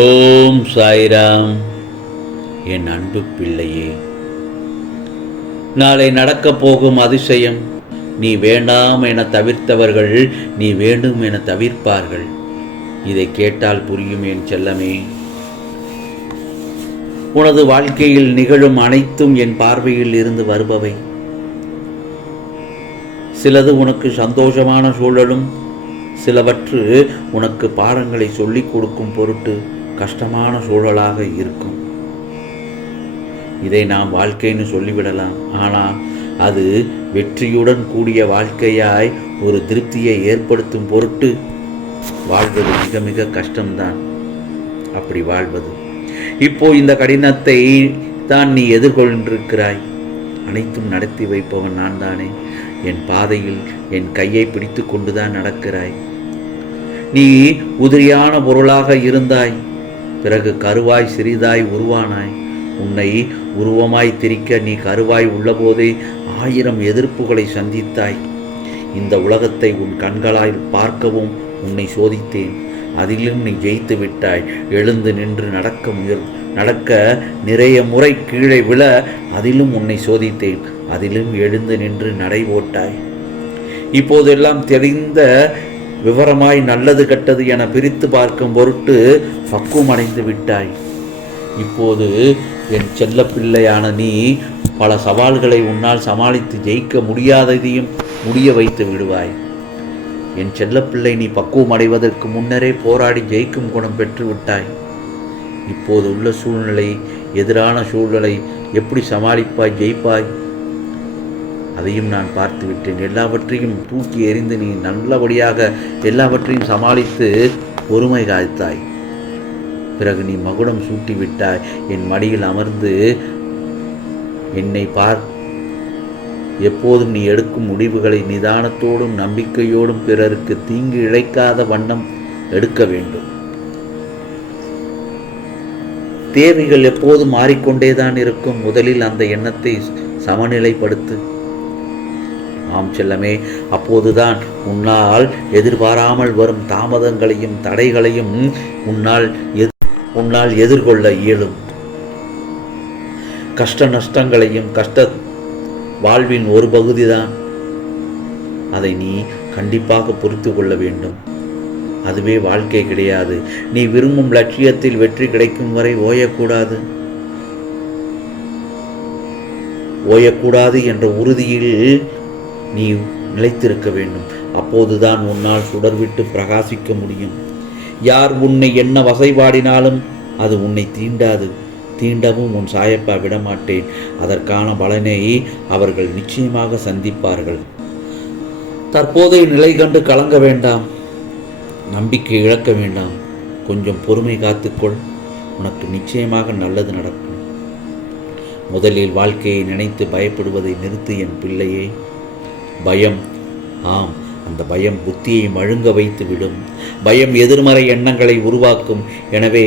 ஓம் சாய்ராம். என் அன்பு பிள்ளையே நாளை நடக்கப் போகும் அதிசயம் நீ வேண்டாம் என தவிர்த்தவர்கள் நீ வேண்டும் என தவிர்ப்பார்கள். இதை கேட்டால் புரியும் என் செல்லமே. உனது வாழ்க்கையில் நிகழும் அனைத்தும் என் பார்வையில் இருந்து வருபவை. சிலது உனக்கு சந்தோஷமான சூழலும் சிலவற்று உனக்கு பாடங்களை சொல்லிக் கொடுக்கும் பொருட்டு கஷ்டமான சூழலாக இருக்கும். இதை நாம் வாழ்க்கைன்னு சொல்லிவிடலாம். ஆனால் அது வெற்றியுடன் கூடிய வாழ்க்கையாய் ஒரு திருப்தியை ஏற்படுத்தும் பொருட்டு வாழ்வது மிக மிக கஷ்டம்தான். அப்படி வாழ்வது. இப்போ இந்த கடினத்தை தான் நீ எதிர்கொண்டிருக்கிறாய். அனைத்தும் நடத்தி வைப்பவன் நான் தானே. என் பாதையில் என் கையை பிடித்து கொண்டுதான் நடக்கிறாய். நீ உதிரியான பொருளாக இருந்தாய். பிறகு கருவாய் சிறிதாய் உருவானாய். உன்னை உருவமாய் திரிக்க நீ கருவாய் உள்ளபோதே ஆயிரம் எதிர்ப்புகளை சந்தித்தாய். இந்த உலகத்தை உன் கண்களால் பார்க்கவும் உன்னை சோதித்தேன். அதிலும் நீ ஜெயித்து விட்டாய். எழுந்து நின்று நடக்க முயல் நடக்க நிறைய முறை கீழே விழ அதிலும் உன்னை சோதித்தேன். அதிலும் எழுந்து நின்று நடை ஓட்டாய். இப்போதெல்லாம் தெரிந்த விவரமாய் நல்லது கெட்டது என பிரித்து பார்க்கும் பொருட்டு பக்குவம் அடைந்து விட்டாய். இப்போது என் செல்ல பிள்ளையான நீ பல சவால்களை உன்னால் சமாளித்து ஜெயிக்க முடியாததையும் முடிய வைத்து விடுவாய். என் செல்லப்பிள்ளை நீ பக்குவம் அடைவதற்கு முன்னரே போராடி ஜெயிக்கும் குணம் பெற்று விட்டாய். இப்போது உள்ள சூழ்நிலை எதிரான சூழ்நிலை எப்படி சமாளிப்பாய் ஜெயிப்பாய்? அதையும் நான் பார்த்து விட்டேன். எல்லாவற்றையும் தூக்கி எறிந்து நீ நல்லபடியாக எல்லாவற்றையும் சமாளித்து பொறுமை காய்த்தாய். பிறகு நீ மகுடம் சூட்டி விட்டாய். என் மடியில் அமர்ந்து என்னை பார். எப்போதும் நீ எடுக்கும் முடிவுகளை நிதானத்தோடும் நம்பிக்கையோடும் பிறருக்கு தீங்கு இழைக்காத வண்ணம் எடுக்க வேண்டும். தேவைகள் எப்போதும் மாறிக்கொண்டேதான் இருக்கும். முதலில் அந்த எண்ணத்தை சமநிலைப்படுத்து. ஆம் செல்லமே அப்போதுதான் உன்னால் எதிர்பாராமல் வரும் தாமதங்களையும் தடைகளையும் உன்னால் எது உன்னால் எதிர்கொள்ள இயலும். கஷ்ட நஷ்டங்களையும் கஷ்ட வாழ்வின் ஒரு பகுதிதான். அதை நீ கண்டிப்பாக பொறுத்து கொள்ள வேண்டும். அதுவே வாழ்க்கை கிடையாது. நீ விரும்பும் லட்சியத்தில் வெற்றி கிடைக்கும் வரை ஓயக்கூடாது. ஓயக்கூடாது என்ற உறுதியில் நீ நிலைத்திருக்க வேண்டும். அப்போதுதான் உன்னால் சுடர்விட்டு பிரகாசிக்க முடியும். யார் உன்னை என்ன வசைபாடினாலும் அது உன்னை தீண்டாது. தீண்டவும் உன் சாயப்பா விடமாட்டேன். அதற்கான பலனை அவர்கள் நிச்சயமாக சந்திப்பார்கள். தற்போதைய நிலை கண்டு கலங்க வேண்டாம். நம்பிக்கை இழக்க வேண்டாம். கொஞ்சம் பொறுமை காத்துக்கொள். உனக்கு நிச்சயமாக நல்லது நடக்கும். முதலில் வாழ்க்கையை நினைத்து பயப்படுவதை நிறுத்து என் பிள்ளையே. பயம். ஆம் அந்த பயம் புத்தியை மழுங்க வைத்து விடும் பயம் எதிர்மறை எண்ணங்களை உருவாக்கும். எனவே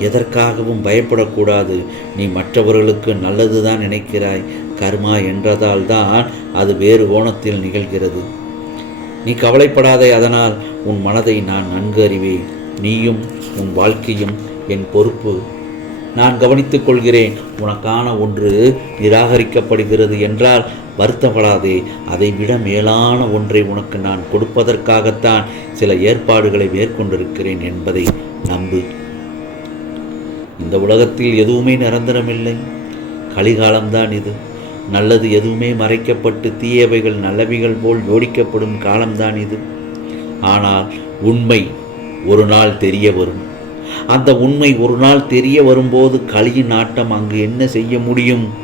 எதற்காகவும் பயப்படக்கூடாது. நீ மற்றவர்களுக்கு நல்லதுதான் நினைக்கிறாய். கர்மா என்றதால் தான் அது வேறு கோணத்தில் நிகழ்கிறது. நீ கவலைப்படாதே அதனால் உன் மனதை நான் நன்கு அறிவேன். நீயும் உன் வாழ்க்கையும் என் பொறுப்பு. நான் கவனித்துக் கொள்கிறேன் உனக்கான ஒன்று நிராகரிக்கப்படுகிறது என்றால் வருத்தப்படாதே அதைவிட மேலான ஒன்றை உனக்கு நான் கொடுப்பதற்காகத்தான் சில ஏற்பாடுகளை மேற்கொண்டிருக்கிறேன் என்பதை நம்பு. இந்த உலகத்தில் எதுவுமே நிரந்தரமில்லை. கலிகாலம்தான் இது. நல்லது எதுவுமே மறைக்கப்பட்டு தீயவைகள் நல்லவைகள் போல் ஜோடிக்கப்படும் காலம்தான் இது. ஆனால் உண்மை ஒரு நாள் தெரிய வரும். அந்த உண்மை ஒரு நாள் தெரிய வரும்போது களியின் ஆட்டம் அங்கு என்ன செய்ய முடியும்?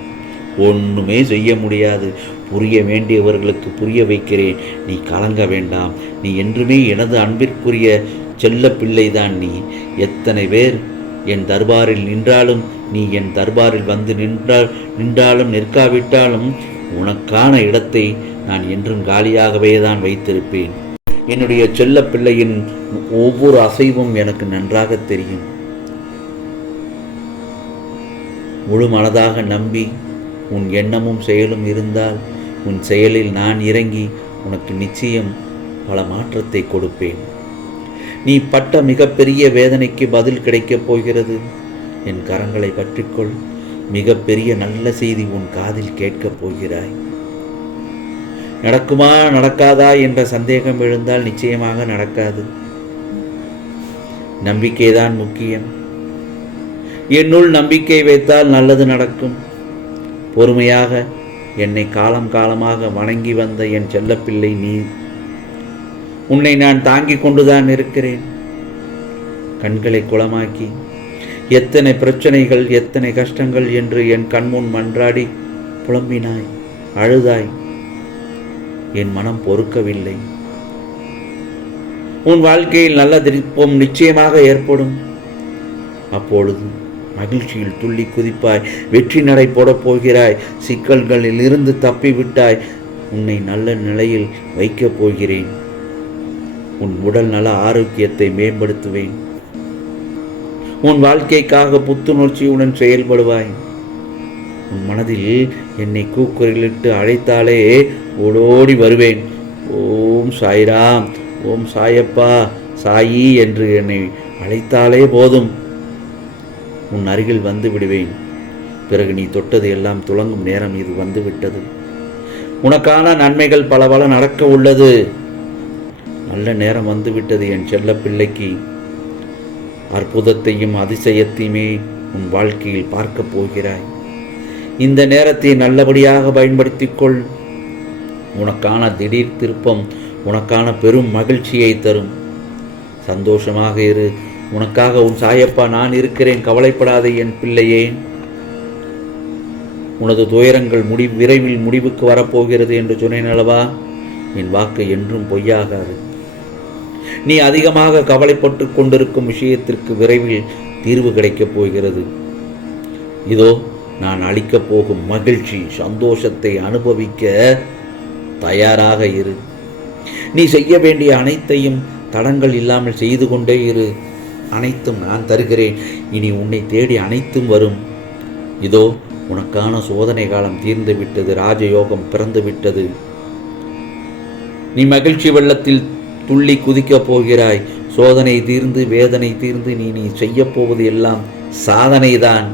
ஒன்றுமே செய்ய முடியாது. புரிய வேண்டியவர்களுக்கு புரிய வைக்கிறேன். நீ கலங்க வேண்டாம். நீ என்றுமே எனது அன்பிற்குரிய செல்ல பிள்ளைதான் நீ. எத்தனை பேர் என் தர்பாரில் நின்றாலும் நீ என் தர்பாரில் வந்து நின்றால் நின்றாலும் நிற்காவிட்டாலும் உனக்கான இடத்தை நான் என்றும் காலியாகவே தான் வைத்திருப்பேன். என்னுடைய செல்ல பிள்ளையின் ஒவ்வொரு அசைவும் எனக்கு நன்றாக தெரியும். முழு மனதாக நம்பி உன் எண்ணமும் செயலும் இருந்தால் உன் செயலில் நான் இறங்கி உனக்கு நிச்சயம் பல மாற்றத்தை கொடுப்பேன். நீ பட்ட மிகப்பெரிய வேதனைக்கு பதில் கிடைக்கப் போகிறது. என் கரங்களை பற்றிக்கொள். மிகப்பெரிய நல்ல செய்தி உன் காதில் கேட்கப் போகிறாய். நடக்குமா நடக்காதா என்ற சந்தேகம் எழுந்தால் நிச்சயமாக நடக்காது. நம்பிக்கைதான் முக்கியம். என்னுள் நம்பிக்கை வைத்தால் நல்லது நடக்கும். பொறுமையாக என்னை காலம் காலமாக வணங்கி வந்த என் செல்லப்பிள்ளை நீ உன்னை நான் தாங்கிக் கொண்டுதான் இருக்கிறேன். கண்களை குளமாக்கி எத்தனை பிரச்சனைகள் எத்தனை கஷ்டங்கள் என்று என் கண்முன் மன்றாடி புலம்பினாய் அழுதாய். என் மனம் பொறுக்கவில்லை. உன் வாழ்க்கையில் நல்ல திருப்பம் நிச்சயமாக ஏற்படும். அப்பொழுது மகிழ்ச்சியில் துள்ளி குதிப்பாய். வெற்றி நடை போடப் போகிறாய். சிக்கல்களில் இருந்து தப்பிவிட்டாய். உன்னை நல்ல நிலையில் வைக்கப் போகிறேன். உன் உடல் நல ஆரோக்கியத்தை மேம்படுத்துவேன். உன் வாழ்க்கைக்காக புத்துணர்ச்சியுடன் செயல்படுவாய். உன் மனதில் என்னை கூக்குரலிட்டு அழைத்தாலே ஓடோடி வருவேன். ஓம் சாய்ராம் ஓம் சாயப்பா சாயி என்று என்னை அழைத்தாலே போதும். உன் அருகில் வந்து விடுவேன். பிறகு நீ தொட்டது எல்லாம் துளங்கும் நேரம் இது வந்துவிட்டது. உனக்கான நன்மைகள் பல பல நடக்க உள்ளது. நல்ல நேரம் வந்துவிட்டது என் செல்ல பிள்ளைக்கு. அற்புதத்தையும் அதிசயத்தையுமே உன் வாழ்க்கையில் பார்க்கப் போகிறாய். இந்த நேரத்தை நல்லபடியாக பயன்படுத்திக் கொள். உனக்கான திடீர் திருப்பம் உனக்கான பெரும் மகிழ்ச்சியை தரும். சந்தோஷமாக இரு. உனக்காக உன் சாயப்பா நான் இருக்கிறேன் கவலைப்படாதே என் பிள்ளையே. உனது துயரங்கள் முடி விரைவில் முடிவுக்கு வரப்போகிறது என்று சொன்னேன் அல்லவா? என் வாக்கு என்றும் பொய்யாகாது. நீ அதிகமாக கவலைப்பட்டு கொண்டிருக்கும் விஷயத்திற்கு விரைவில் தீர்வு கிடைக்கப் போகிறது. இதோ நான் அளிக்கப் போகும் மகிழ்ச்சி சந்தோஷத்தை அனுபவிக்க தயாராக இரு. நீ செய்ய வேண்டிய அனைத்தையும் தடங்கள் இல்லாமல் செய்து கொண்டே இரு. அனைத்தும் நான் தருகிறேன். இனி உன்னை தேடி அனைத்தும் வரும். இதோ உனக்கான சோதனை காலம் தீர்ந்து விட்டது ராஜயோகம் பிறந்து விட்டது நீ மகிழ்ச்சி வெள்ளத்தில் துள்ளி குதிக்கப் போகிறாய். சோதனை தீர்ந்து வேதனை தீர்ந்து நீ நீ செய்யப் போவது எல்லாம் சாதனைதான்.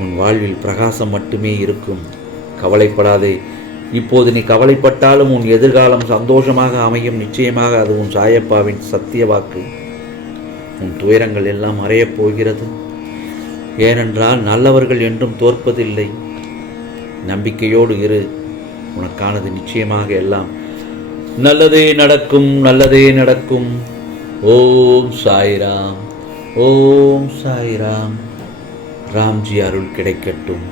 உன் வாழ்வில் பிரகாசம் மட்டுமே இருக்கும். கவலைப்படாதே. இப்போது நீ கவலைப்பட்டாலும் உன் எதிர்காலம் சந்தோஷமாக அமையும். நிச்சயமாக அது உன் சாயப்பாவின் சத்திய வாக்கு. உன் துயரங்கள் எல்லாம் மறையப் போகிறது. ஏனென்றால் நல்லவர்கள் என்றும் தோற்பதில்லை. நம்பிக்கையோடு இரு. உனக்கானது நிச்சயமாக எல்லாம். நல்லதே நடக்கும் நல்லதே நடக்கும். ஓம் சாய்ராம் ஓம் சாய்ராம். ராம்ஜி அருள் கிடைக்கட்டும்.